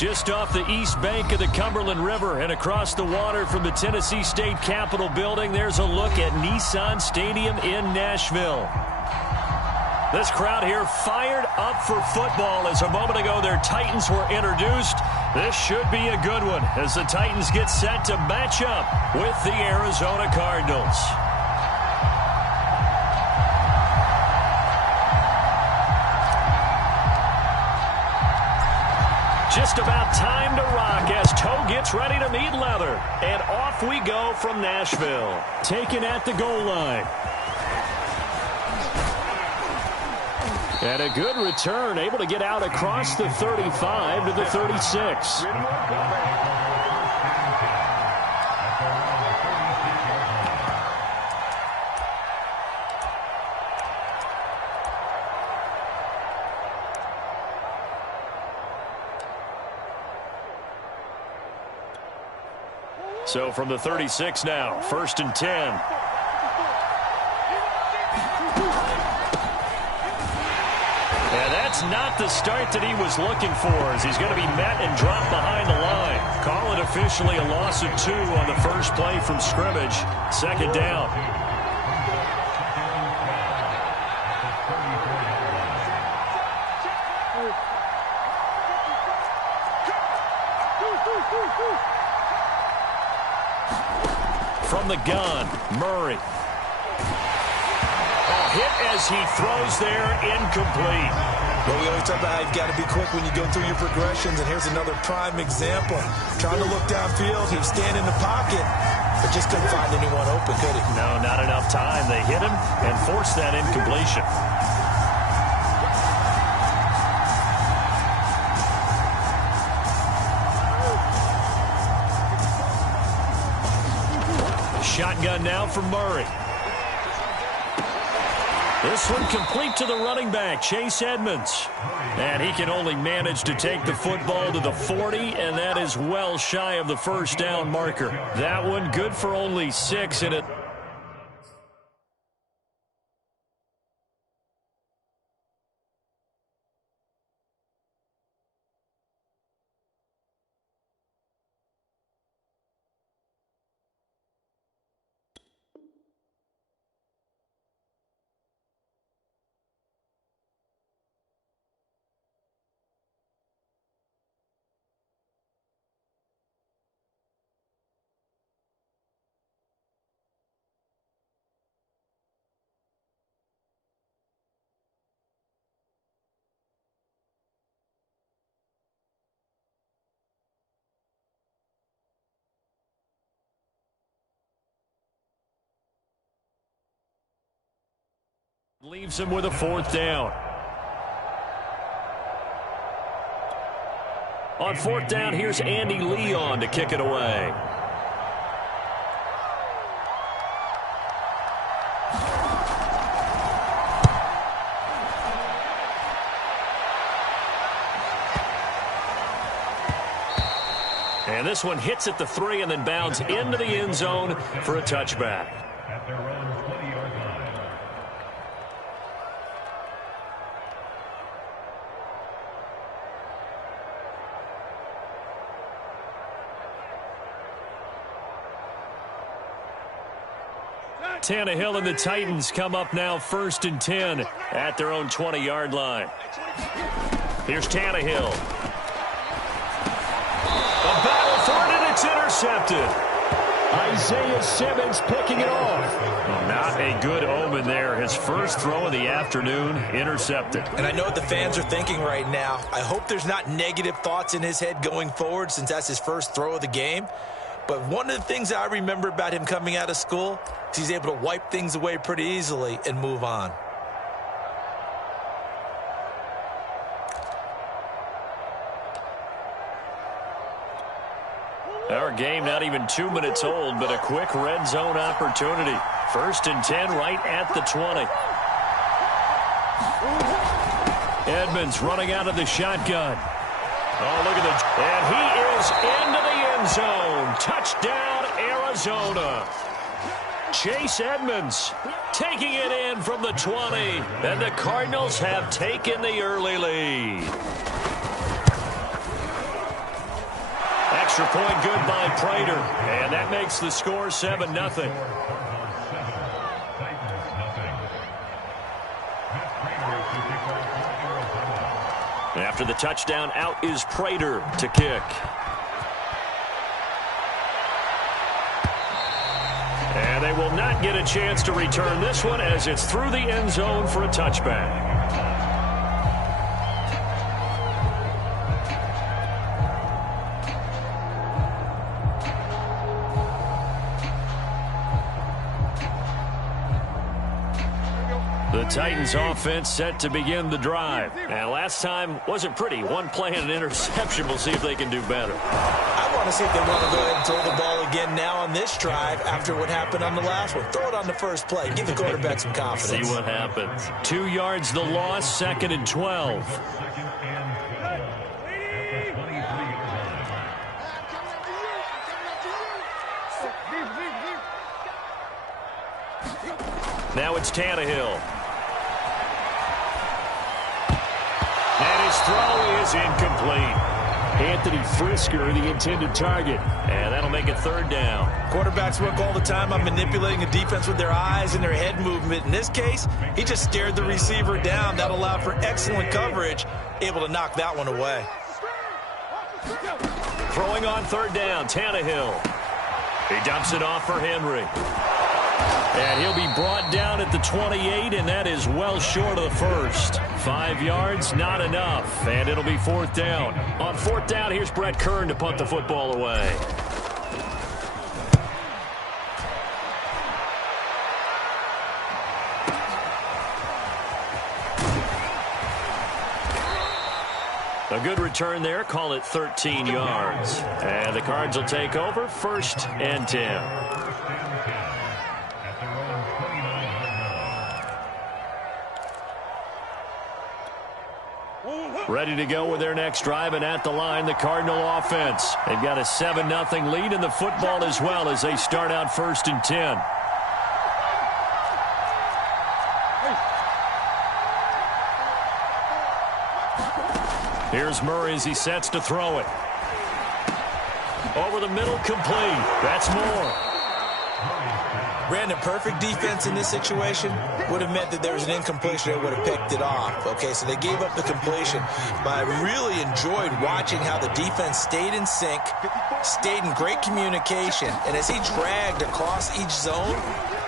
Just off the east bank of the Cumberland River and across the water from the Tennessee State Capitol building, there's a look at Nissan Stadium in Nashville. This crowd here fired up for football as a moment ago their Titans were introduced. This should be a good one as the Titans get set to match up with the Arizona Cardinals. Just about time to rock as toe gets ready to meet leather. And off we go from Nashville. Taken at the goal line. And a good return, able to get out across the 35 to the 36. So from the 36 now, 1st and 10. And that's not the start that he was looking for as he's going to be met and dropped behind the line. Call it officially a loss of 2 on the first play from scrimmage. 2nd down. From the gun, Murray. Hit as he throws there, incomplete. Well, we always talk about how you've got to be quick when you go through your progressions, and here's another prime example. Trying to look downfield, he was standing in the pocket, but just couldn't find anyone open, could he? No, not enough time. They hit him and forced that incompletion. Shotgun now for Murray. This one complete to the running back, Chase Edmonds. And he can only manage to take the football to the 40, and that is well shy of the first down marker. That one good for only 6, and it leaves him with a 4th down. On 4th down, here's Andy Leon to kick it away. And this one hits at the 3 and then bounds into the end zone for a touchback. Tannehill and the Titans come up now 1st and 10 at their own 20-yard line. Here's Tannehill. A battle for it, and it's intercepted. Isaiah Simmons picking it off. Not a good omen there. His first throw of the afternoon, intercepted. And I know what the fans are thinking right now. I hope there's not negative thoughts in his head going forward since that's his first throw of the game. But one of the things I remember about him coming out of school is he's able to wipe things away pretty easily and move on. Our game not even 2 minutes old, but a quick red zone opportunity. 1st and 10 right at the 20. Edmonds running out of the shotgun. Oh, look at the... And he is into the end zone. Touchdown, Arizona. Chase Edmonds taking it in from the 20. And the Cardinals have taken the early lead. Extra point good by Prater. And that makes the score 7-0. After the touchdown, out is Prater to kick. And they will not get a chance to return this one as it's through the end zone for a touchback. The Titans offense set to begin the drive. And last time wasn't pretty. One play and an interception. We'll see if they can do better. I want to see if they want to go ahead and throw the ball again now on this drive after what happened on the last one. Throw it on the first play. Give the quarterback some confidence. See what happens. 2 yards the loss, 2nd and 12. Now it's Tannehill. And his throw is incomplete. Anthony Frisker, the intended target. And that'll make it 3rd down. Quarterbacks work all the time on manipulating a defense with their eyes and their head movement. In this case, he just stared the receiver down. That allowed for excellent coverage, able to knock that one away. Throwing on 3rd down, Tannehill. He dumps it off for Henry. And he'll be brought down at the 28, and that is well short of the first. 5 yards, not enough, and it'll be 4th down. On 4th down, here's Brett Kern to punt the football away. A good return there, call it 13 yards. And the Cards will take over, 1st and 10. Ready to go with their next drive, and at the line, the Cardinal offense. They've got a 7-0 lead in the football as well as they start out 1st and 10. Here's Murray as he sets to throw it. Over the middle, complete. That's Moore. Brandon, perfect defense in this situation would have meant that there was an incompletion that would have picked it off. Okay, so they gave up the completion. But I really enjoyed watching how the defense stayed in sync, stayed in great communication. And as he dragged across each zone,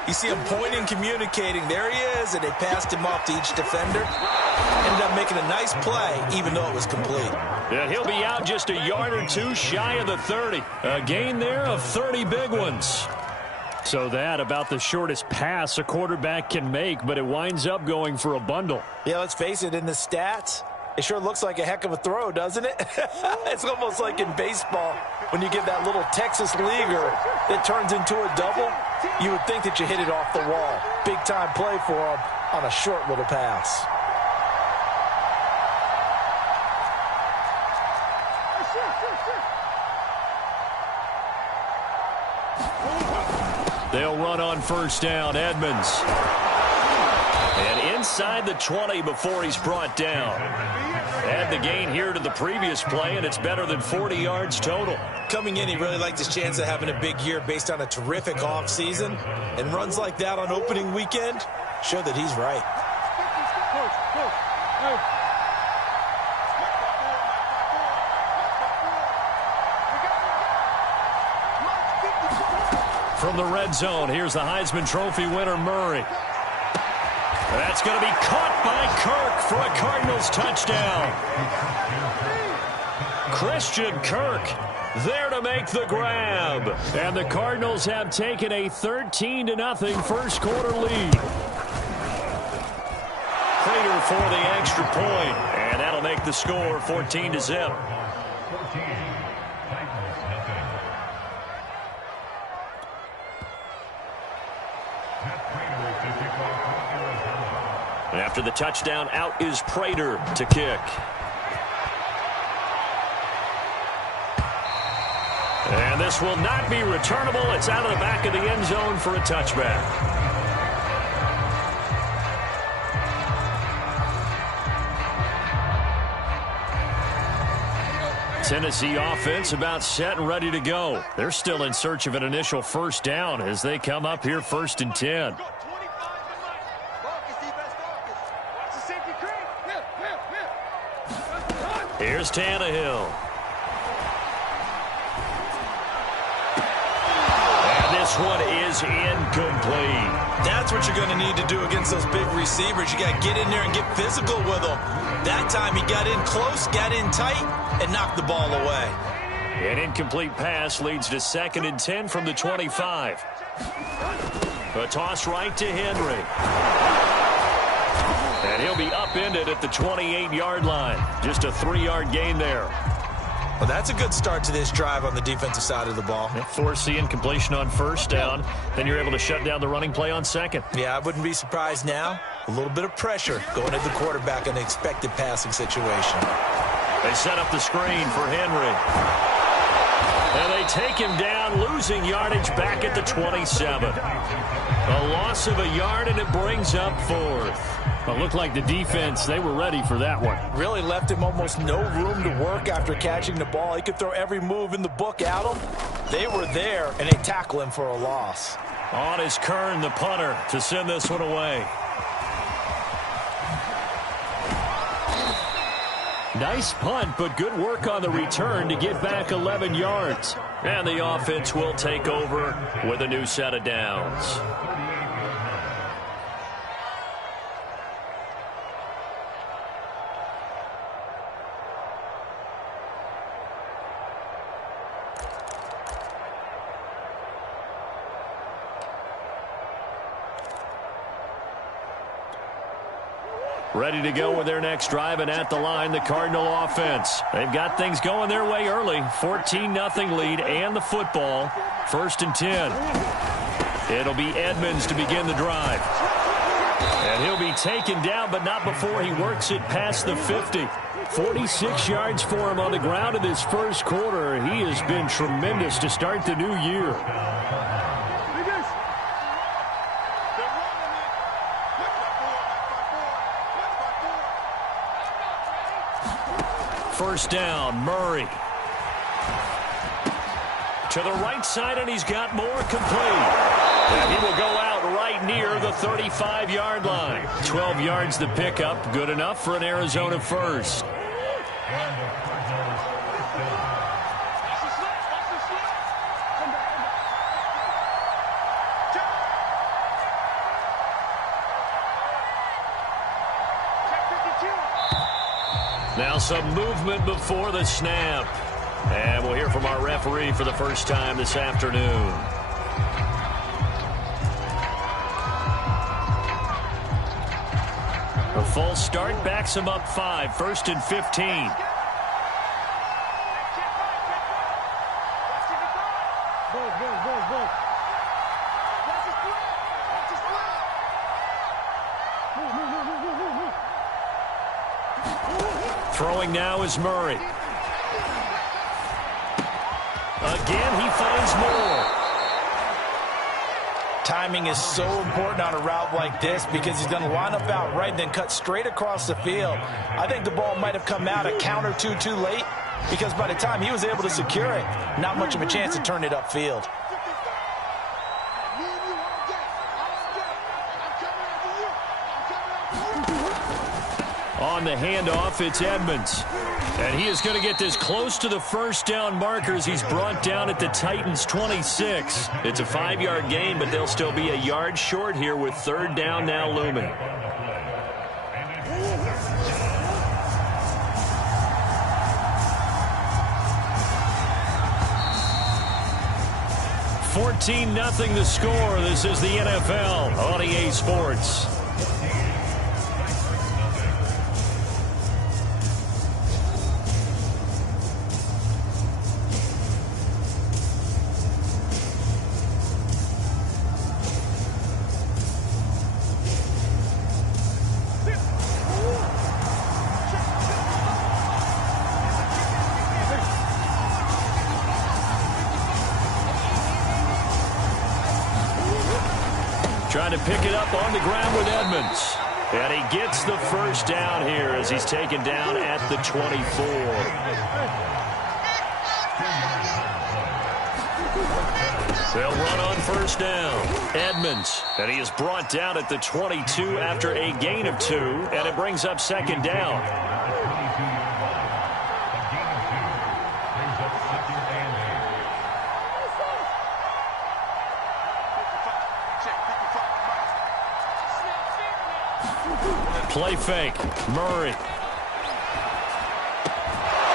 you see him pointing, communicating. There he is, and they passed him off to each defender. Ended up making a nice play, even though it was complete. And he'll be out just a yard or two shy of the 30. A gain there of 30 big ones. So that about the shortest pass a quarterback can make, but it winds up going for a bundle. Yeah, let's face it, in the stats, it sure looks like a heck of a throw, doesn't it? It's almost like in baseball when you get that little Texas leaguer that turns into a double. You would think that you hit it off the wall. Big-time play for him on a short little pass. They'll run on 1st down, Edmonds. And inside the 20 before he's brought down. Add the gain here to the previous play, and it's better than 40 yards total. Coming in, he really liked his chance of having a big year based on a terrific offseason. And runs like that on opening weekend show that he's right. From the red zone, here's the Heisman Trophy winner, Murray. That's going to be caught by Kirk for a Cardinals touchdown. Christian Kirk there to make the grab. And the Cardinals have taken a 13-0 first quarter lead. Prater for the extra point, and that'll make the score 14-0. After the touchdown, out is Prater to kick. And this will not be returnable. It's out of the back of the end zone for a touchback. Tennessee offense about set and ready to go. They're still in search of an initial first down as they come up here 1st and 10. Here's Tannehill. And this one is incomplete. That's what you're going to need to do against those big receivers. You got to get in there and get physical with them. That time he got in close, got in tight, and knocked the ball away. An incomplete pass leads to 2nd and 10 from the 25. A toss right to Henry. And he'll be upended at the 28-yard line. Just a 3-yard gain there. Well, that's a good start to this drive on the defensive side of the ball. Force the incompletion on 1st down. Then you're able to shut down the running play on 2nd. Yeah, I wouldn't be surprised now. A little bit of pressure going at the quarterback in the expected passing situation. They set up the screen for Henry. And they take him down, losing yardage back at the 27. A loss of a yard, and it brings up 4th. It looked like the defense, they were ready for that one. Really left him almost no room to work after catching the ball. He could throw every move in the book at him. They were there, and they tackle him for a loss. On is Kern, the punter, to send this one away. Nice punt, but good work on the return to get back 11 yards. And the offense will take over with a new set of downs. Ready to go with their next drive, and at the line, the Cardinal offense. They've got things going their way early. 14-0 lead and the football. 1st and 10. It'll be Edmonds to begin the drive. And he'll be taken down, but not before he works it past the 50. 46 yards for him on the ground in this first quarter. He has been tremendous to start the new year. First down, Murray. To the right side, and he's got more complete. And he will go out right near the 35-yard line. 12 yards the pickup, good enough for an Arizona first. Now some movement before the snap. And we'll hear from our referee for the first time this afternoon. A false start backs him up 5, 1st and 15. Throwing now is Murray. Again, he finds more. Timing is so important on a route like this because he's going to line up out right and then cut straight across the field. I think the ball might have come out a count or two too late because by the time he was able to secure it, not much of a chance to turn it upfield. On the handoff, it's Edmonds. And he is going to get this close to the first down markers. He's brought down at the Titans' 26. It's a 5-yard gain, but they'll still be a yard short here with 3rd down now looming. $14-0 the score. This is the NFL on EA Sports. Trying to pick it up on the ground with Edmonds. And he gets the first down here as he's taken down at the 24. They'll run on first down. Edmonds, and he is brought down at the 22 after a gain of 2, and it brings up second down. Play fake. Murray.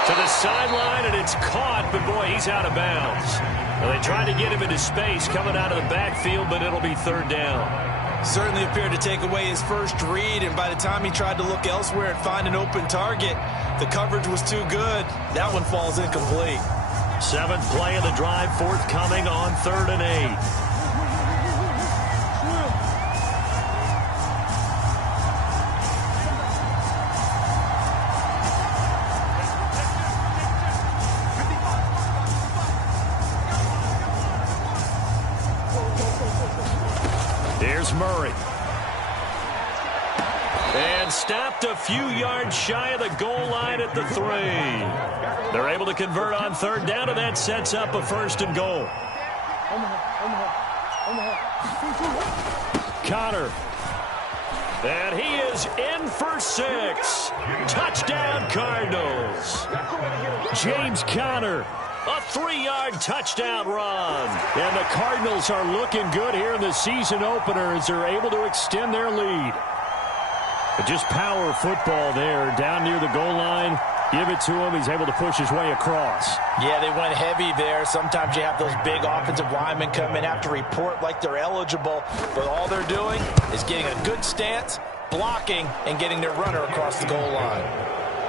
To the sideline, and it's caught, but boy, he's out of bounds. Well, they tried to get him into space coming out of the backfield, but it'll be third down. Certainly appeared to take away his first read, and by the time he tried to look elsewhere and find an open target, the coverage was too good. That one falls incomplete. 7th play of the drive, forthcoming on 3rd and 8. Here's Murray. And stopped a few yards shy of the goal line at the 3. They're able to convert on 3rd down, and that sets up a 1st and goal. Connor. And he is in for 6. Touchdown, Cardinals. James Conner. A 3-yard touchdown run. And the Cardinals are looking good here in the season opener as they're able to extend their lead. But just power football there down near the goal line. Give it to him. He's able to push his way across. Yeah, they went heavy there. Sometimes you have those big offensive linemen come in, have to report like they're eligible. But all they're doing is getting a good stance, blocking, and getting their runner across the goal line.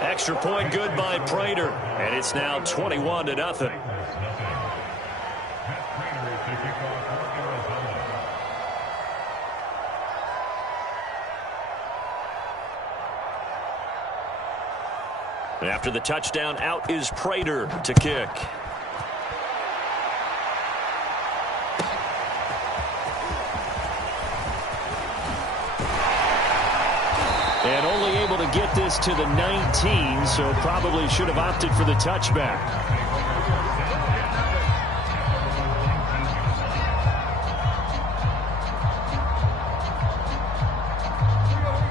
Extra point good by Prater. And it's now 21-0. After the touchdown, out is Prater to kick. And only able to get this to the 19, so probably should have opted for the touchback.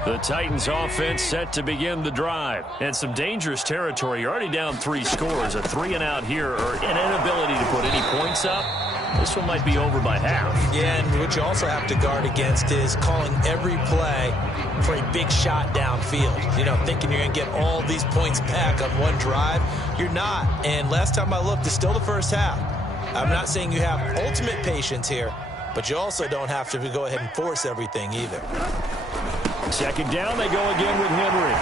The Titans offense set to begin the drive. And some dangerous territory. You're already down 3 scores. A 3-and-out here, or an inability to put any points up. This one might be over by half. Yeah, and what you also have to guard against is calling every play for a big shot downfield. You know, thinking you're going to get all these points back on one drive. You're not. And last time I looked, it's still the first half. I'm not saying you have ultimate patience here, but you also don't have to go ahead and force everything either. Second down, they go again with Henry.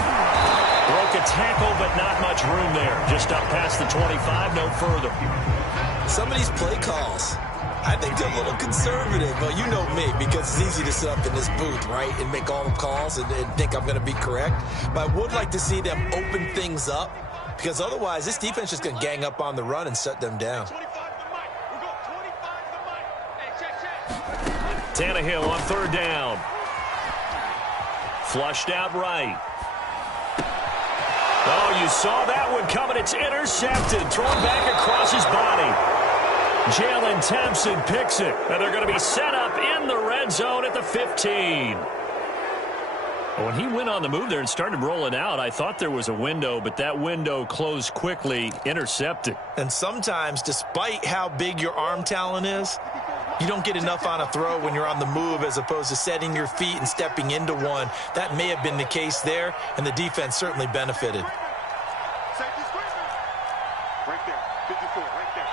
Broke a tackle, but not much room there. Just up past the 25, no further. Some of these play calls, I think they're a little conservative, but you know me, because it's easy to sit up in this booth, right, and make all the calls and think I'm going to be correct. But I would like to see them open things up, because otherwise this defense is going to gang up on the run and shut them down. Tannehill on 3rd down. Flushed out right. Oh, you saw that one coming. It's intercepted. Thrown back across his body. Jalen Thompson picks it. And they're going to be set up in the red zone at the 15. When he went on the move there and started rolling out, I thought there was a window, but that window closed quickly, intercepted. And sometimes, despite how big your arm talent is, you don't get enough on a throw when you're on the move as opposed to setting your feet and stepping into one. That may have been the case there, and the defense certainly benefited. Right there, 54, right there.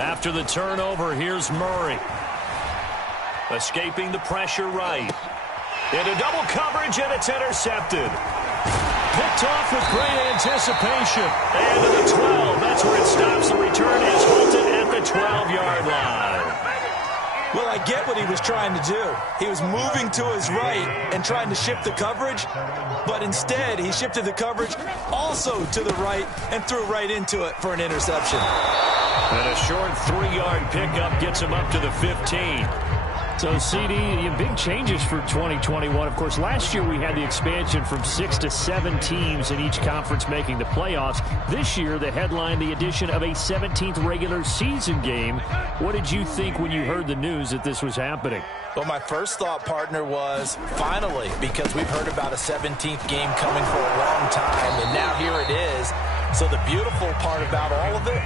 After the turnover, here's Murray. Escaping the pressure right. Into double coverage, and it's intercepted. Picked off with great anticipation. And to the 12. That's where it stops. The return is halted at the 12-yard line. Well, I get what he was trying to do. He was moving to his right and trying to shift the coverage, but instead he shifted the coverage also to the right and threw right into it for an interception. And a short 3-yard pickup gets him up to the 15. So, CD, big changes for 2021. Of course, last year we had the expansion from 6 to 7 teams in each conference making the playoffs. This year, the headline, the addition of a 17th regular season game. What did you think when you heard the news that this was happening? Well, my first thought, partner, was finally, because we've heard about a 17th game coming for a long time, and now here it is. So the beautiful part about all of it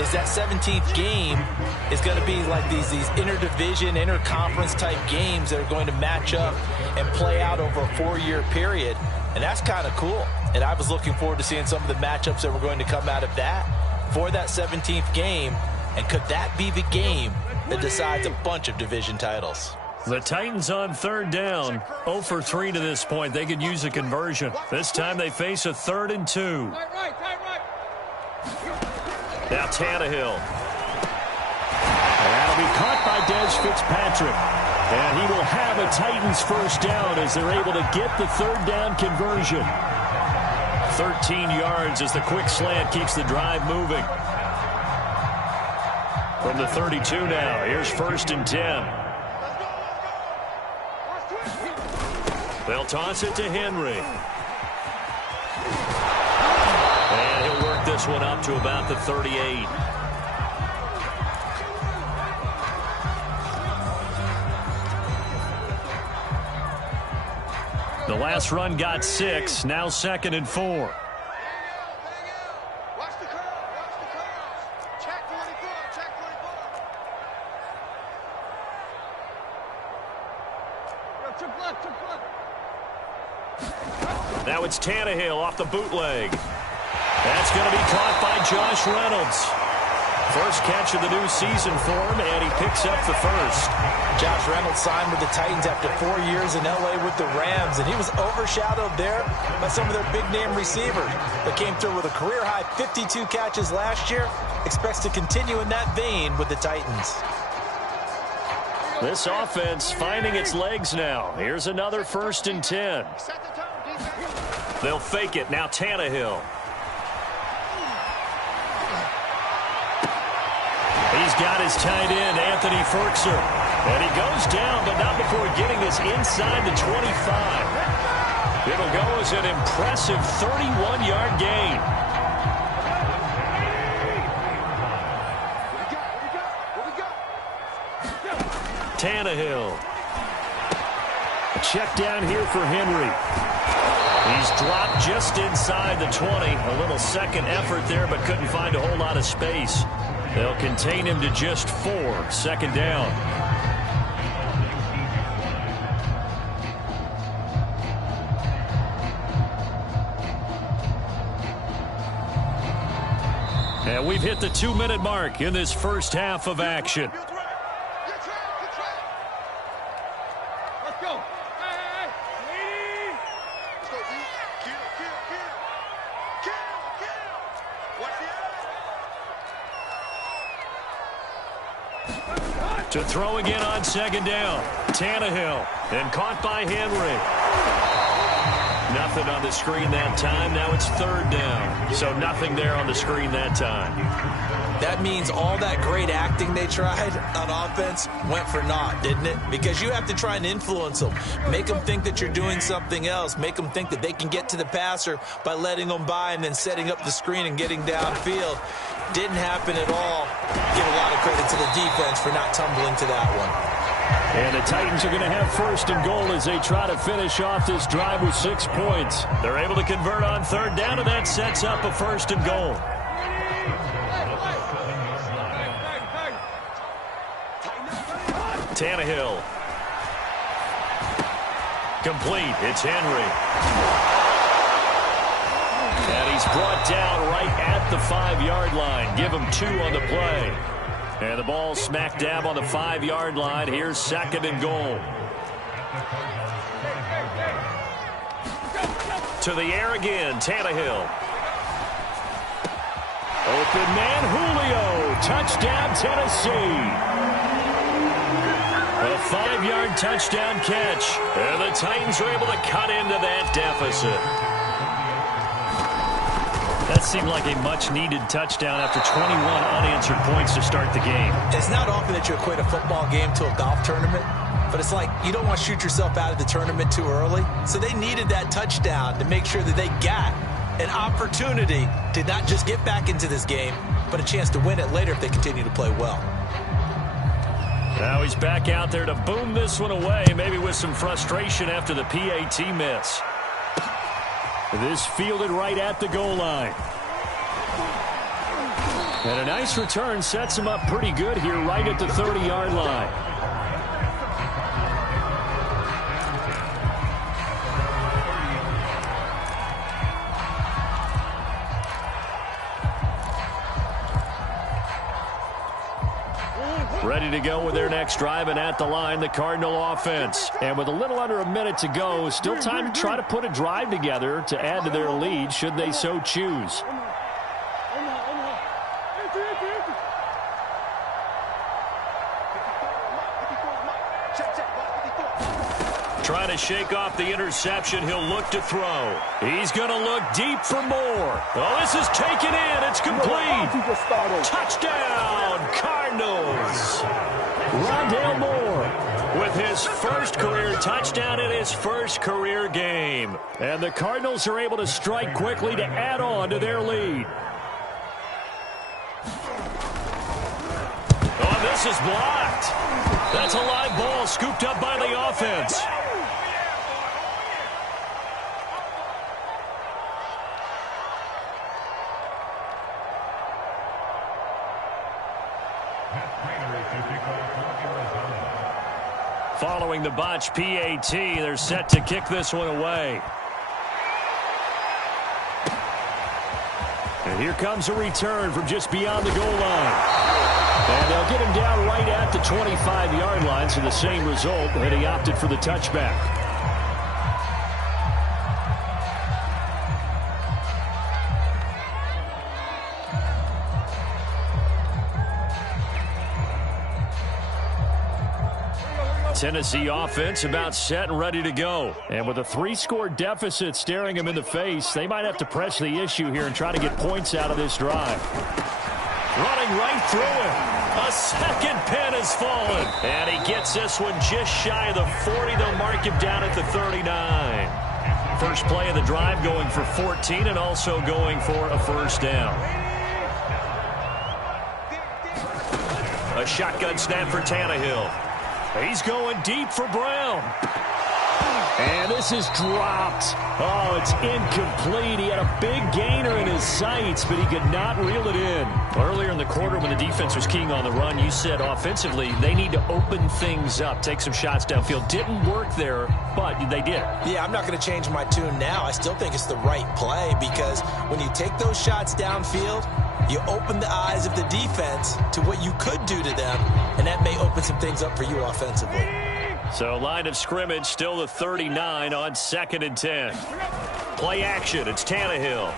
is that 17th game is going to be like these interdivision, interconference type games that are going to match up and play out over a 4-year period. And that's kind of cool. And I was looking forward to seeing some of the matchups that were going to come out of that for that 17th game. And could that be the game that decides a bunch of division titles? The Titans on third down, 0 for 3 to this point. They could use a conversion. This time they face a 3rd and 2. Now Tannehill. That'll be caught by Des Fitzpatrick. And he will have a Titans first down as they're able to get the 3rd down conversion. 13 yards as the quick slant keeps the drive moving. From the 32 now, here's 1st and 10. They'll toss it to Henry. And he'll work this one up to about the 38. The last run got 6, now 2nd and 4. Now it's Tannehill off the bootleg. That's going to be caught by Josh Reynolds. First catch of the new season for him, and he picks up the first. Josh Reynolds signed with the Titans after 4 years in L.A. with the Rams, and he was overshadowed there by some of their big-name receivers that came through with a career-high 52 catches last year. Expects to continue in that vein with the Titans. This offense finding its legs now. Here's another 1st and 10. They'll fake it. Now Tannehill. He's got his tight end, Anthony Ferkser. And he goes down, but not before getting this inside the 25. It'll go as an impressive 31-yard gain. Tannehill. Check down here for Henry. He's dropped just inside the 20. A little second effort there, but couldn't find a whole lot of space. They'll contain him to just 4. 2nd down. And we've hit the 2-minute mark in this first half of action. To throw again on 2nd down. Tannehill. And caught by Henry. Nothing on the screen that time. Now it's 3rd down. So nothing there on the screen that time. That means all that great acting they tried on offense went for naught, didn't it? Because you have to try and influence them. Make them think that you're doing something else. Make them think that they can get to the passer by letting them by and then setting up the screen and getting downfield. Didn't happen at all. Give a lot of credit to the defense for not tumbling to that one. And the Titans are going to have 1st and goal as they try to finish off this drive with 6 points. They're able to convert on 3rd down, and that sets up a 1st and goal. Tannehill. Complete. It's Henry. And he's brought down right at the 5-yard line. Give him 2 on the play. And the ball smack dab on the 5-yard line. Here's 2nd and goal. To the air again, Tannehill. Open man, Julio. Touchdown, Tennessee. A 5-yard touchdown catch. And the Titans are able to cut into that deficit. That seemed like a much-needed touchdown after 21 unanswered points to start the game. It's not often that you equate a football game to a golf tournament, but it's like you don't want to shoot yourself out of the tournament too early. So they needed that touchdown to make sure that they got an opportunity to not just get back into this game, but a chance to win it later if they continue to play well. Now he's back out there to boom this one away, maybe with some frustration after the PAT miss. This fielded right at the goal line. And a nice return sets him up pretty good here right at the 30-yard line. Ready to go with their next drive, and at the line, the Cardinal offense. And with a little under a minute to go, still time to try to put a drive together to add to their lead should they so choose. Trying to shake off the interception. He'll look to throw. He's going to look deep for more. Oh, this is taken in. It's complete. Touchdown, Cardinals. Rondale Moore with his first career touchdown in his first career game. And the Cardinals are able to strike quickly to add on to their lead. Oh, this is blocked. That's a live ball scooped up by the offense. Following the botch PAT, they're set to kick this one away. And here comes a return from just beyond the goal line. And they'll get him down right at the 25-yard line, so the same result, and he opted for the touchback. Tennessee offense about set and ready to go. And with a 3-score deficit staring them in the face, they might have to press the issue here and try to get points out of this drive. Running right through him. A second pin has fallen. And he gets this one just shy of the 40. They'll mark him down at the 39. First play of the drive going for 14 and also going for a first down. A shotgun snap for Tannehill. He's going deep for Brown. And this is dropped. Oh, it's incomplete. He had a big gainer in his sights, but he could not reel it in. Earlier in the quarter when the defense was keying on the run, you said offensively they need to open things up, take some shots downfield. Didn't work there, but they did. Yeah, I'm not going to change my tune now. I still think it's the right play because when you take those shots downfield, you open the eyes of the defense to what you could do to them, and that may open some things up for you offensively. So line of scrimmage still the 39 on 2nd and 10. Play action. It's Tannehill.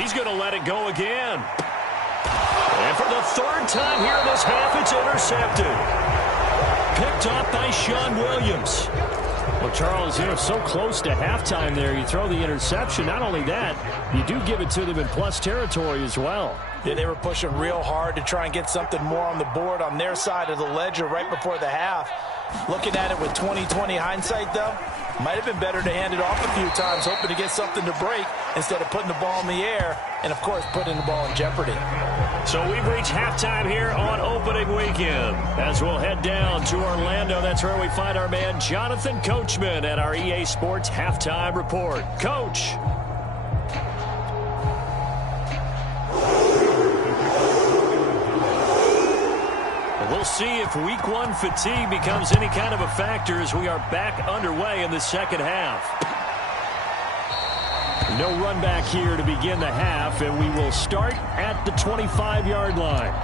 He's going to let it go again. And for the 3rd time here in this half, it's intercepted. Picked up by Sean Williams. Well, Charles, so close to halftime there. You throw the interception. Not only that, you do give it to them in plus territory as well. Yeah, they were pushing real hard to try and get something more on the board on their side of the ledger right before the half. Looking at it with 20/20 hindsight, though, might have been better to hand it off a few times, hoping to get something to break instead of putting the ball in the air and, of course, putting the ball in jeopardy. So we've reached halftime here on opening weekend. As we'll head down to Orlando, that's where we find our man Jonathan Coachman at our EA Sports Halftime Report. Coach. We'll see if week 1 fatigue becomes any kind of a factor as we are back underway in the second half. No run back here to begin the half, and we will start at the 25-yard line.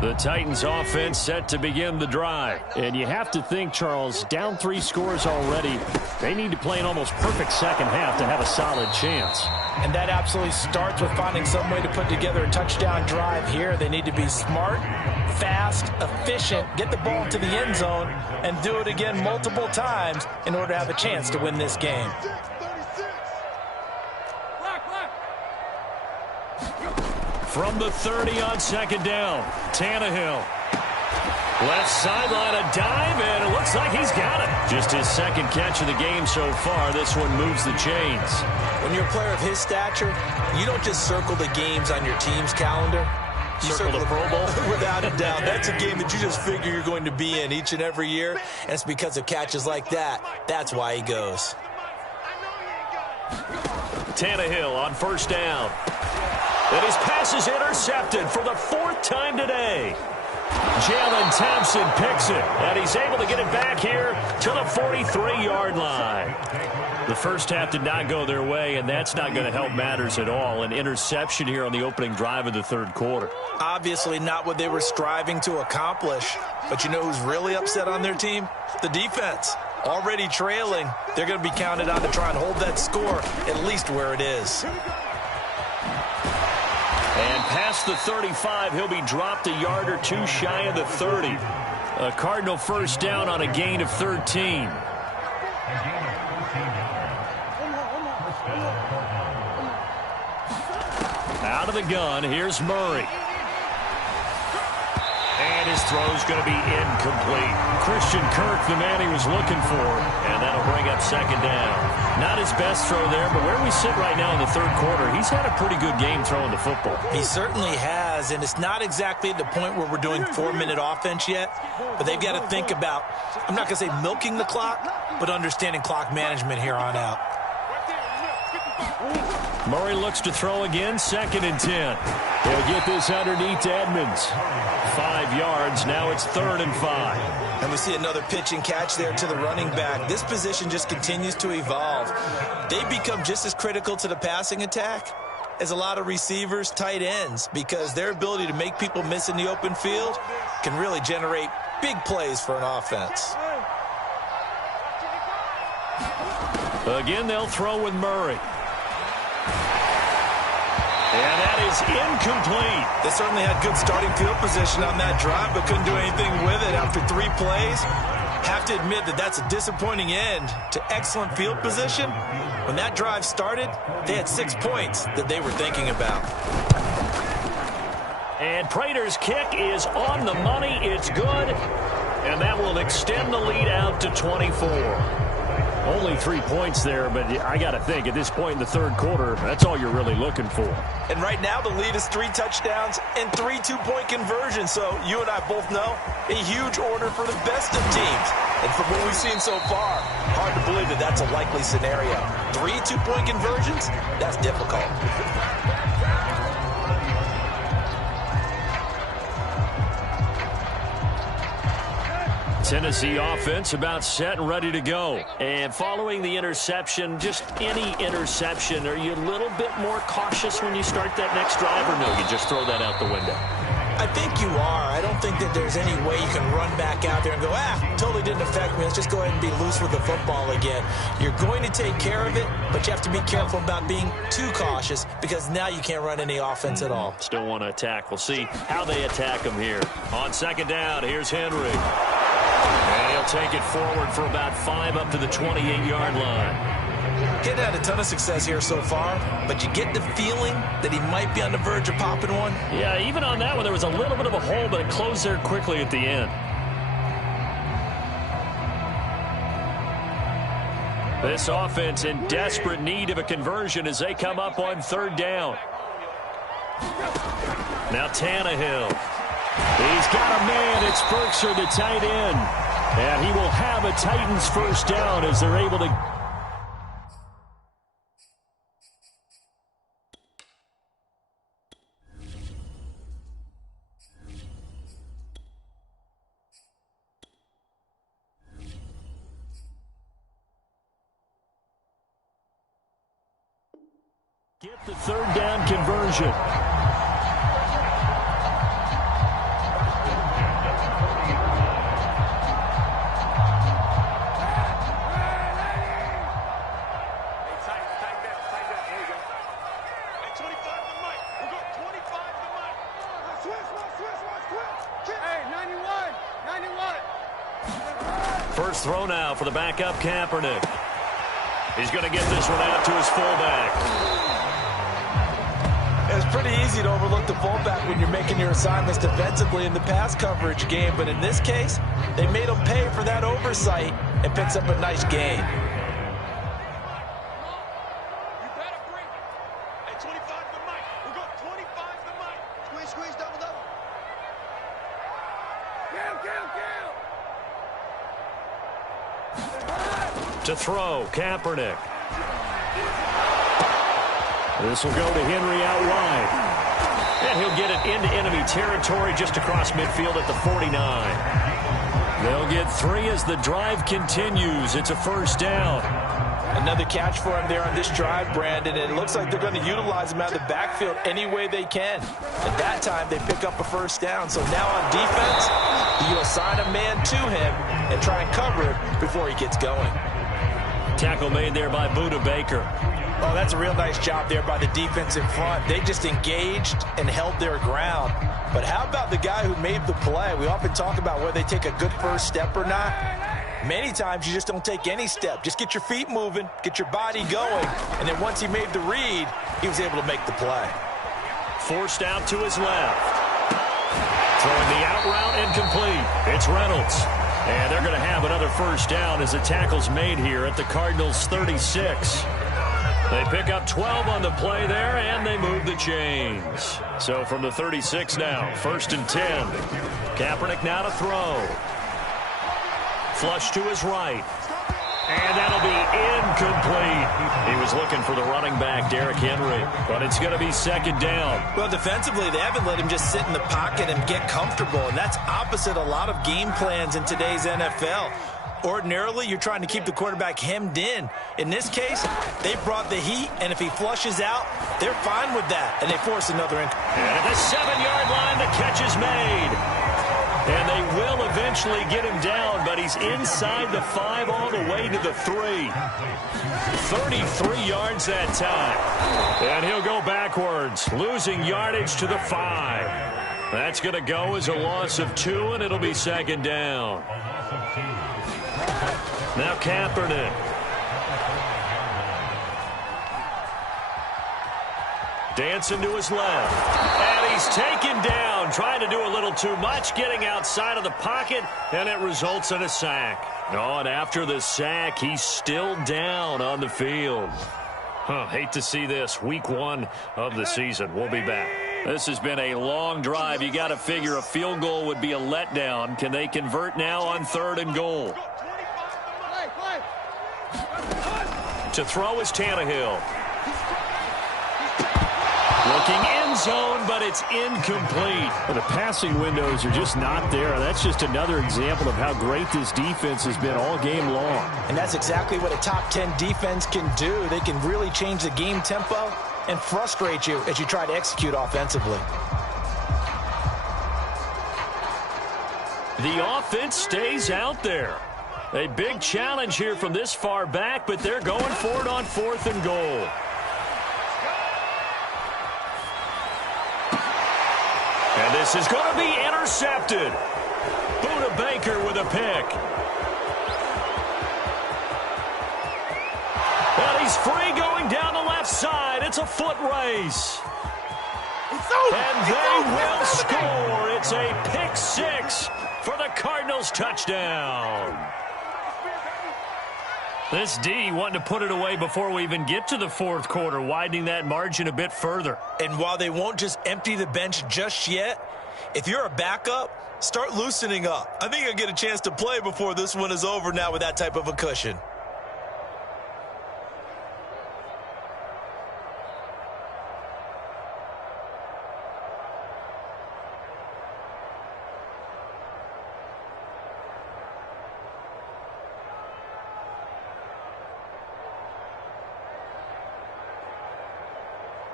The Titans offense set to begin the drive. And you have to think, Charles, down 3 scores already. They need to play an almost perfect second half to have a solid chance. And that absolutely starts with finding some way to put together a touchdown drive here. They need to be smart, fast, efficient, get the ball into the end zone, and do it again multiple times in order to have a chance to win this game. From the 30 on second down, Tannehill. Left sideline, a dive, and it looks like he's got it. Just his second catch of the game so far. This one moves the chains. When you're a player of his stature, you don't just circle the games on your team's calendar. You circle the Pro Bowl. Without a doubt. That's a game that you just figure you're going to be in each and every year, and it's because of catches like that. That's why he goes. Tannehill on first down. And his pass is intercepted for the 4th time today. Jalen Thompson picks it, and he's able to get it back here to the 43-yard line. The first half did not go their way, and that's not going to help matters at all. An interception here on the opening drive of the third quarter. Obviously not what they were striving to accomplish. But you know who's really upset on their team? The defense. Already trailing. They're going to be counted on to try and hold that score at least where it is. And past the 35, he'll be dropped a yard or 2 shy of the 30. A Cardinal first down on a gain of 13. Out of the gun, here's Murray. And his throw's going to be incomplete. Christian Kirk, the man he was looking for, and that'll bring up second down. Not his best throw there, but where we sit right now in the third quarter, he's had a pretty good game throwing the football. He certainly has, and it's not exactly at the point where we're doing 4-minute offense yet, but they've got to think about, I'm not going to say milking the clock, but understanding clock management here on out. Murray looks to throw again, 2nd and 10. He'll get this underneath to Edmonds. 5 yards, now it's 3rd and 5. And we see another pitch and catch there to the running back. This position just continues to evolve. They become just as critical to the passing attack as a lot of receivers, tight ends, because their ability to make people miss in the open field can really generate big plays for an offense. Again, they'll throw with Murray. And that is incomplete. They certainly had good starting field position on that drive, but couldn't do anything with it after 3 plays. Have to admit that that's a disappointing end to excellent field position. When that drive started, they had 6 points that they were thinking about. And Prater's kick is on the money. It's good. And that will extend the lead out to 24. Only 3 points there, but I got to think at this point in the third quarter, that's all you're really looking for. And right now the lead is 3 touchdowns and 3 2-point conversions. So you and I both know a huge order for the best of teams. And from what we've seen so far, hard to believe that that's a likely scenario. 3 2-point conversions, that's difficult. Tennessee offense about set and ready to go. And following the interception, just any interception, are you a little bit more cautious when you start that next drive, or no, you just throw that out the window? I think you are. I don't think that there's any way you can run back out there and go, totally didn't affect me. Let's just go ahead and be loose with the football again. You're going to take care of it, but you have to be careful about being too cautious because now you can't run any offense at all. Still want to attack. We'll see how they attack him here. On second down, here's Henry. And he'll take it forward for about 5 up to the 28-yard line. He's had a ton of success here so far, but you get the feeling that he might be on the verge of popping one. Yeah, even on that one, there was a little bit of a hole, but it closed there quickly at the end. This offense in desperate need of a conversion as they come up on third down. Now Tannehill. He's got a man. It's Berkshire, the tight end. And he will have a Titans first down as they're able to... get the third down conversion. First throw now for the backup Kaepernick. He's going to get this one out to his fullback. It's pretty easy to overlook the fullback when you're making your assignments defensively in the pass coverage game, but in this case, they made him pay for that oversight and picks up a nice gain. To throw, Kaepernick. This will go to Henry out wide. And he'll get it into enemy territory just across midfield at the 49. They'll get 3 as the drive continues. It's a first down. Another catch for him there on this drive, Brandon. And it looks like they're going to utilize him out of the backfield any way they can. At that time, they pick up a first down. So now on defense, you assign a man to him and try and cover it before he gets going. Tackle made there by Budda Baker. Oh, that's a real nice job there by the defense in front. They just engaged and held their ground. But how about the guy who made the play? We often talk about whether they take a good first step or not. Many times you just don't take any step. Just get your feet moving, get your body going, and then once he made the read, he was able to make the play. Forced out to his left. Throwing the out route incomplete. It's Reynolds. And they're going to have another first down as the tackle's made here at the Cardinals' 36. They pick up 12 on the play there, and they move the chains. So from the 36 now, 1st and 10. Kaepernick now to throw. Flush to his right. And that'll be incomplete. He was looking for the running back, Derrick Henry, but it's going to be 2nd down. Well, defensively, they haven't let him just sit in the pocket and get comfortable, and that's opposite a lot of game plans in today's NFL. Ordinarily, you're trying to keep the quarterback hemmed in. In this case, they brought the heat, and if he flushes out, they're fine with that, and they force another in. And at the 7-yard line, the catch is made. And they will eventually get him down, but he's inside the 5 all the way to the 3. 33 yards that time. And he'll go backwards, losing yardage to the 5. That's going to go as a loss of 2, and it'll be 2nd down. Now Kaepernick. Dancing to his left. And he's taken down, trying to do a little too much, getting outside of the pocket, and it results in a sack. Oh, and after the sack, he's still down on the field. Hate to see this. Week 1 of the season. We'll be back. This has been a long drive. You got to figure a field goal would be a letdown. Can they convert now on 3rd and goal? To throw is Tannehill. Looking end zone, but it's incomplete. Well, the passing windows are just not there. That's just another example of how great this defense has been all game long. And that's exactly what a top 10 defense can do. They can really change the game tempo and frustrate you as you try to execute offensively. The offense stays out there. A big challenge here from this far back, but they're going for it on 4th and goal. And this is going to be intercepted. Budda Baker with a pick. And he's free going down the left side. It's a foot race. And they will score. It's a pick 6 for the Cardinals touchdown. This D wanting to put it away before we even get to the 4th quarter, widening that margin a bit further. And while they won't just empty the bench just yet, if you're a backup, start loosening up. I think you'll get a chance to play before this one is over now with that type of a cushion.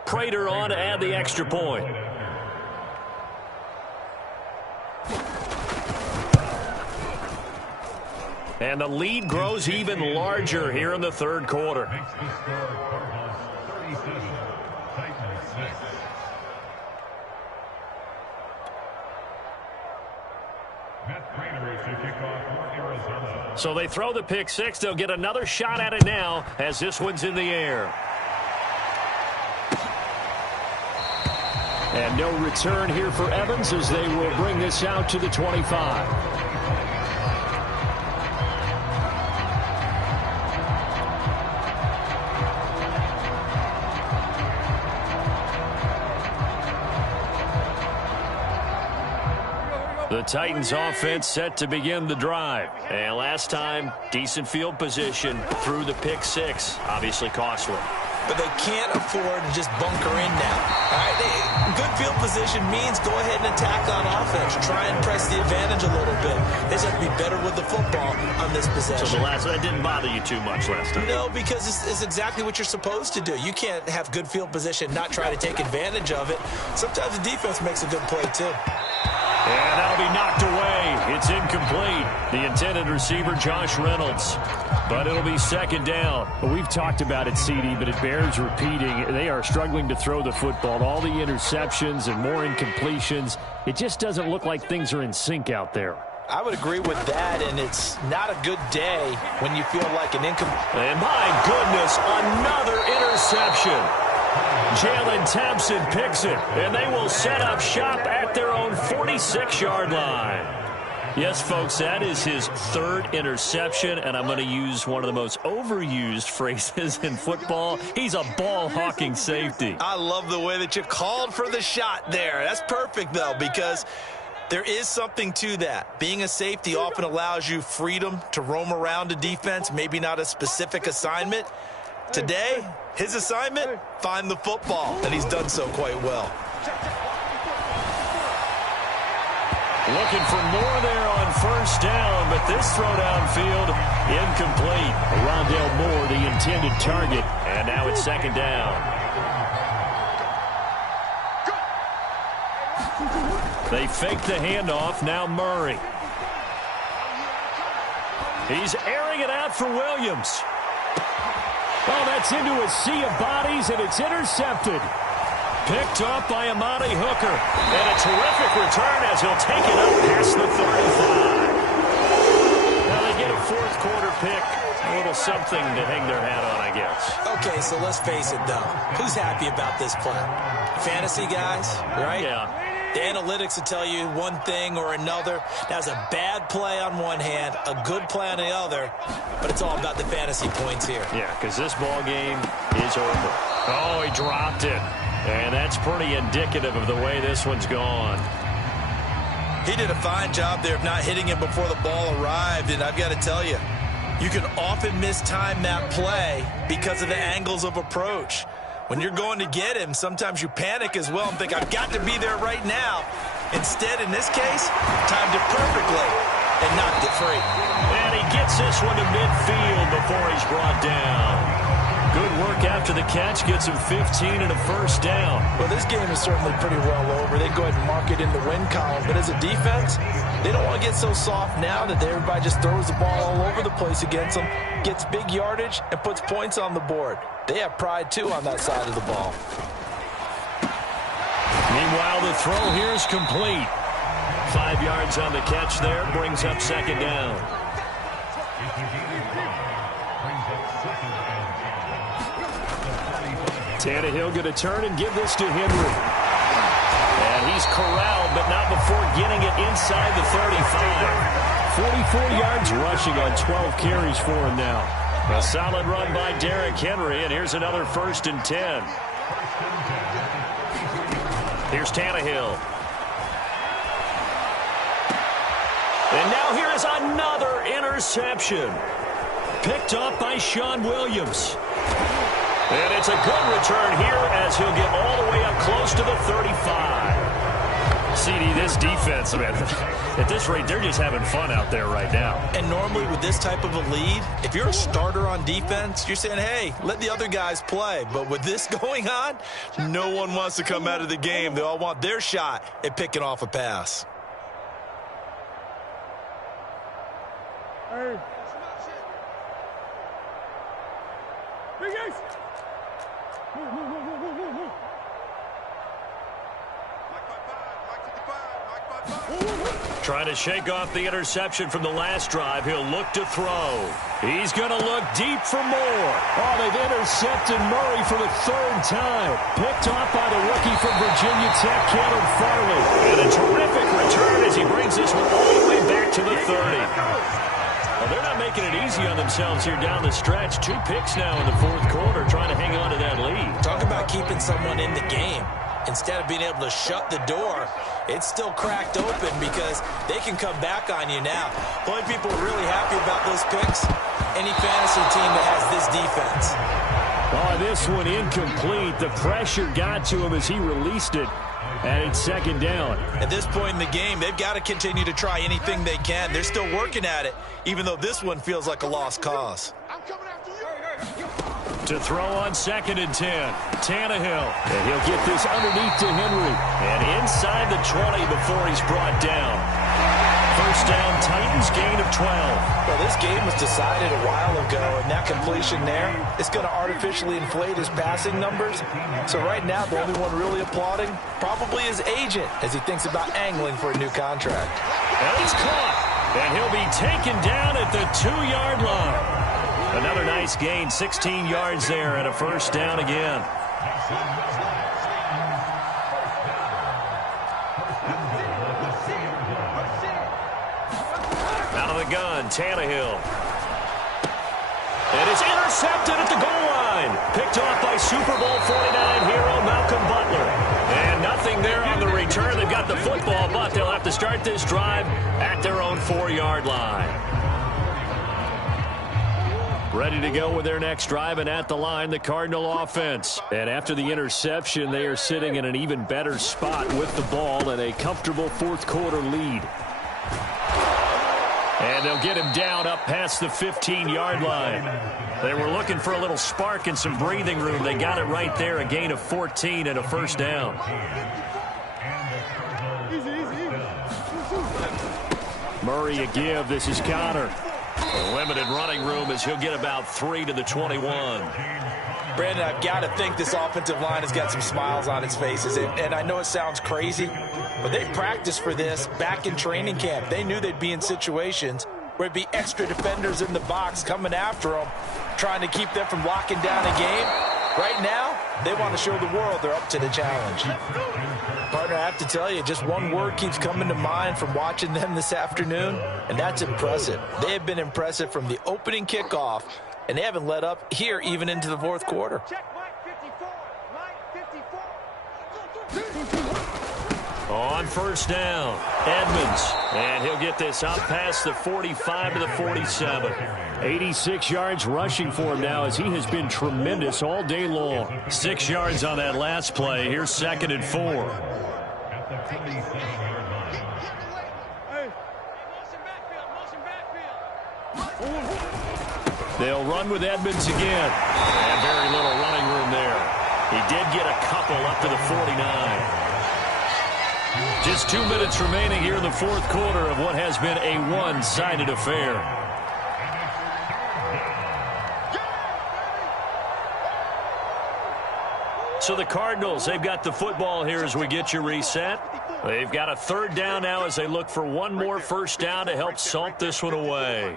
Prater on to add the extra point. And the lead grows even larger here in the 3rd quarter. Matt Prater is to kick off for Arizona. So they throw the pick six. They'll get another shot at it now as this one's in the air. And no return here for Evans as they will bring this out to the 25. The Titans offense set to begin the drive. And last time, decent field position through the pick six. Obviously costly. But they can't afford to just bunker in now. All right, good field position means go ahead and attack on offense. Try and press the advantage a little bit. They just have to be better with the football on this possession. So that didn't bother you too much last time? No, because it's exactly what you're supposed to do. You can't have good field position, not try to take advantage of it. Sometimes the defense makes a good play, too. And that'll be knocked away. It's incomplete. The intended receiver, Josh Reynolds. But it'll be second down. Well, we've talked about it, CD, but it bears repeating. They are struggling to throw the football. All the interceptions and more incompletions. It just doesn't look like things are in sync out there. I would agree with that, and it's not a good day when you feel like an incomplete. And my goodness, another interception. Jalen Thompson picks it, and they will set up shop at their own 46-yard line. Yes, folks, that is his third interception, and I'm going to use one of the most overused phrases in football. He's a ball-hawking safety. I love the way that you called for the shot there. That's perfect, though, because there is something to that. Being a safety often allows you freedom to roam around a defense, maybe not a specific assignment. Today, his assignment, find the football, and he's done so quite well. Looking for more there on first down, but this throw downfield, incomplete. Rondale Moore, the intended target, and now it's second down. They fake the handoff, now Murray. He's airing it out for Williams. Oh, that's into a sea of bodies, and it's intercepted. Picked up by Amani Hooker. And a terrific return as he'll take it up past the 35. Now they get a fourth quarter pick. A little something to hang their hat on, I guess. Okay, so let's face it, though. Who's happy about this play? Fantasy guys, right? Yeah. The analytics will tell you one thing or another. That's a bad play on one hand, a good play on the other, but it's all about the fantasy points here. Yeah, because this ball game is over. Oh, he dropped it. And that's pretty indicative of the way this one's gone. He did a fine job there of not hitting him before the ball arrived, and I've got to tell you, you can often mistime that play because of the angles of approach. When you're going to get him, sometimes you panic as well and think, I've got to be there right now. Instead, in this case, timed it perfectly and knocked it free. And he gets this one to midfield before he's brought down. Good work after the catch, gets him 15 and a first down. Well, this game is certainly pretty well over. They go ahead and mark it in the win column. But as a defense, they don't want to get so soft now that everybody just throws the ball all over the place against them, gets big yardage, and puts points on the board. They have pride, too, on that side of the ball. Meanwhile, the throw here is complete. 5 yards on the catch there, brings up second down. Tannehill going to turn and give this to Henry. And he's corralled, but not before getting it inside the 35. 44 yards rushing on 12 carries for him now. A solid run by Derrick Henry, and here's another 1st and 10. Here's Tannehill. And now here is another interception. Picked up by Sean Williams. And it's a good return here as he'll get all the way up close to the 35. CD, this defense, man, at this rate, they're just having fun out there right now. And normally with this type of a lead, if you're a starter on defense, you're saying, hey, let the other guys play. But with this going on, no one wants to come out of the game. They all want their shot at picking off a pass. Hey. Big Ace. Move. Mike 55. Mike 55. Mike 55. Trying to shake off the interception from the last drive. He'll look to throw. He's going to look deep for more. Oh, they've intercepted Murray for the third time. Picked off by the rookie from Virginia Tech, Caleb Farley. And a terrific return as he brings this one all the way back to the 30. Well, they're not making it easy on themselves here down the stretch. 2 picks now in the fourth quarter, trying to hang on to that lead. Talk about keeping someone in the game. Instead of being able to shut the door, it's still cracked open because they can come back on you now. The only people really happy about those picks, any fantasy team that has this defense. Oh, this one incomplete. The pressure got to him as he released it, and it's second down. At this point in the game, they've got to continue to try anything they can. They're still working at it, even though this one feels like a lost cause. To throw on 2nd and 10. Tannehill. And he'll get this underneath to Henry. And inside the 20 before he's brought down. First down, Titans, gain of 12. Well, this game was decided a while ago, and that completion there is going to artificially inflate his passing numbers. So right now, the only one really applauding probably his agent as he thinks about angling for a new contract. And it's caught. And he'll be taken down at the 2-yard line. Another nice gain, 16 yards there, and a first down again. Out of the gun, Tannehill. And it's intercepted at the goal line. Picked off by Super Bowl 49 hero Malcolm Butler. And nothing there on the return. They've got the football, but they'll have to start this drive at their own 4-yard line. Ready to go with their next drive, and at the line, the Cardinal offense. And after the interception, they are sitting in an even better spot with the ball and a comfortable fourth quarter lead. And they'll get him down up past the 15-yard line. They were looking for a little spark and some breathing room. They got it right there, a gain of 14 and a first down. Murray a give. This is Connor. A limited running room as he'll get about 3 to the 21. Brandon, I've got to think this offensive line has got some smiles on its faces. And I know it sounds crazy, but they practiced for this back in training camp. They knew they'd be in situations where it'd be extra defenders in the box coming after them, trying to keep them from locking down a game. Right now, they want to show the world they're up to the challenge. Partner, I have to tell you, just one word keeps coming to mind from watching them this afternoon, and that's impressive. They have been impressive from the opening kickoff, and they haven't let up here even into the fourth quarter. On first down, Edmonds, and he'll get this up past the 45 to the 47. 86 yards rushing for him now as he has been tremendous all day long. 6 yards on that last play. Here's 2nd and 4. They'll run with Edmonds again. And very little running room there. He did get a couple up to the 49. Just 2 minutes remaining here in the fourth quarter of what has been a one-sided affair. So the Cardinals, they've got the football here as we get you reset. They've got a third down now as they look for one more first down to help salt this one away.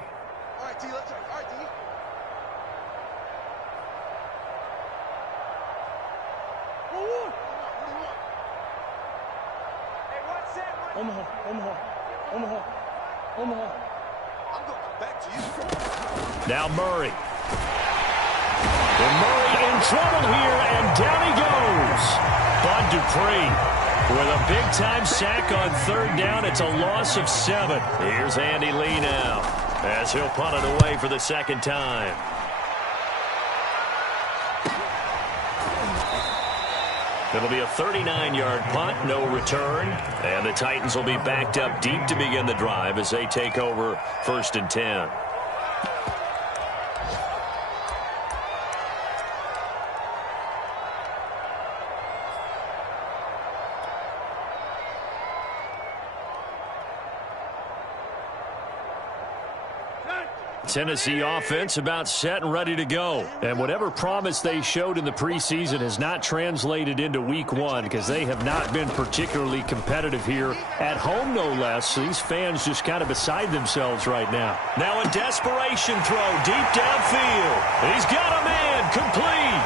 Omaha. I'm going back to you. Now Murray. And Murray in trouble here, and down he goes. Bud Dupree with a big-time sack on third down. It's a loss of 7. Here's Andy Lee now as he'll punt it away for the second time. It'll be a 39-yard punt, no return. And the Titans will be backed up deep to begin the drive as they take over 1st and 10. Tennessee offense about set and ready to go. And whatever promise they showed in the preseason has not translated into week one because they have not been particularly competitive here at home, no less. So these fans just kind of beside themselves right now. Now a desperation throw deep downfield. He's got a man complete.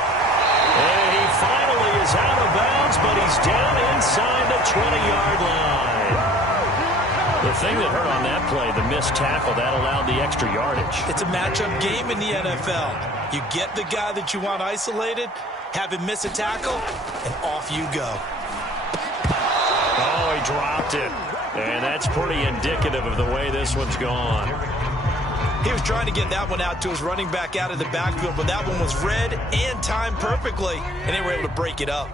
And he finally is out of bounds, but he's down inside the 20-yard line. The thing that hurt on that play, the missed tackle, that allowed the extra yardage. It's a matchup game in the NFL. You get the guy that you want isolated, have him miss a tackle, and off you go. Oh, he dropped it. And that's pretty indicative of the way this one's gone. He was trying to get that one out to his running back out of the backfield, but that one was read and timed perfectly, and they were able to break it up.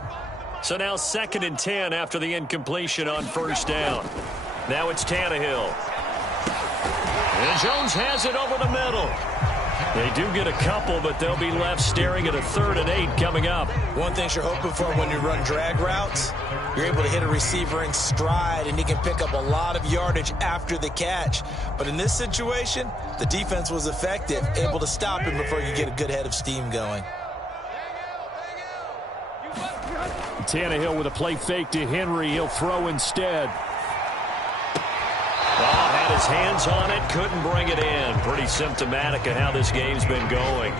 So now 2nd and 10 after the incompletion on first down. Now it's Tannehill. And Jones has it over the middle. They do get a couple, but they'll be left staring at a 3rd and 8 coming up. One thing you're hoping for when you run drag routes, you're able to hit a receiver in stride, and he can pick up a lot of yardage after the catch. But in this situation, the defense was effective, able to stop him before you get a good head of steam going. Tannehill with a play fake to Henry. He'll throw instead. Oh, had his hands on it, couldn't bring it in. Pretty symptomatic of how this game's been going.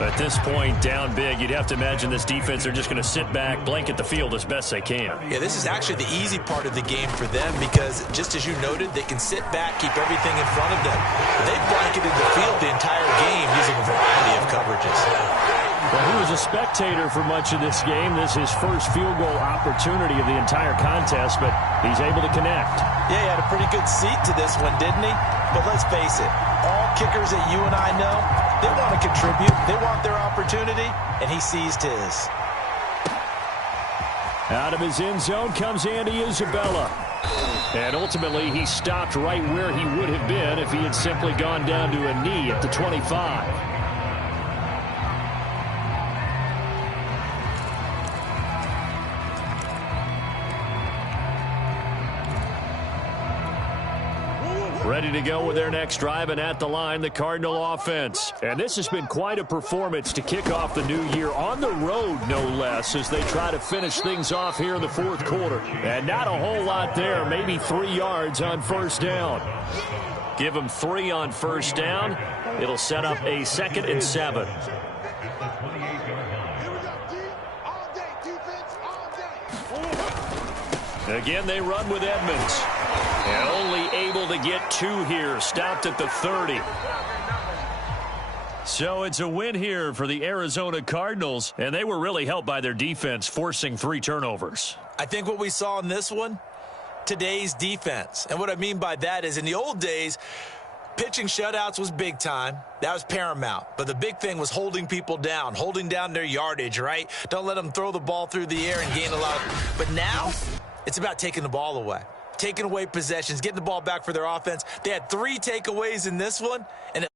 At this point, down big, you'd have to imagine this defense, they're just going to sit back, blanket the field as best they can. Yeah, this is actually the easy part of the game for them because, just as you noted, they can sit back, keep everything in front of them. They've blanketed the field the entire game using a variety of coverages. Well, he was a spectator for much of this game. This is his first field goal opportunity of the entire contest, but he's able to connect. Yeah, he had a pretty good seat to this one, didn't he? But let's face it, all kickers that you and I know, they want to contribute. They want their opportunity, and he seized his. Out of his end zone comes Andy Isabella. And ultimately, he stopped right where he would have been if he had simply gone down to a knee at the 25. Ready to go with their next drive, and at the line, the Cardinal offense. And this has been quite a performance to kick off the new year on the road, no less, as they try to finish things off here in the 4th quarter. And not a whole lot there, maybe 3 yards on first down. Give them 3 on first down. It'll set up a 2nd and 7. Again, they run with Edmonds. And only able to get 2 here. Stopped at the 30. So it's a win here for the Arizona Cardinals. And they were really helped by their defense, forcing 3 turnovers. I think what we saw in this one, today's defense. And what I mean by that is in the old days, pitching shutouts was big time. That was paramount. But the big thing was holding people down, holding down their yardage, right? Don't let them throw the ball through the air and gain a lot. But now, it's about taking the ball away. Taking away possessions, getting the ball back for their offense. They had 3 takeaways in this one, and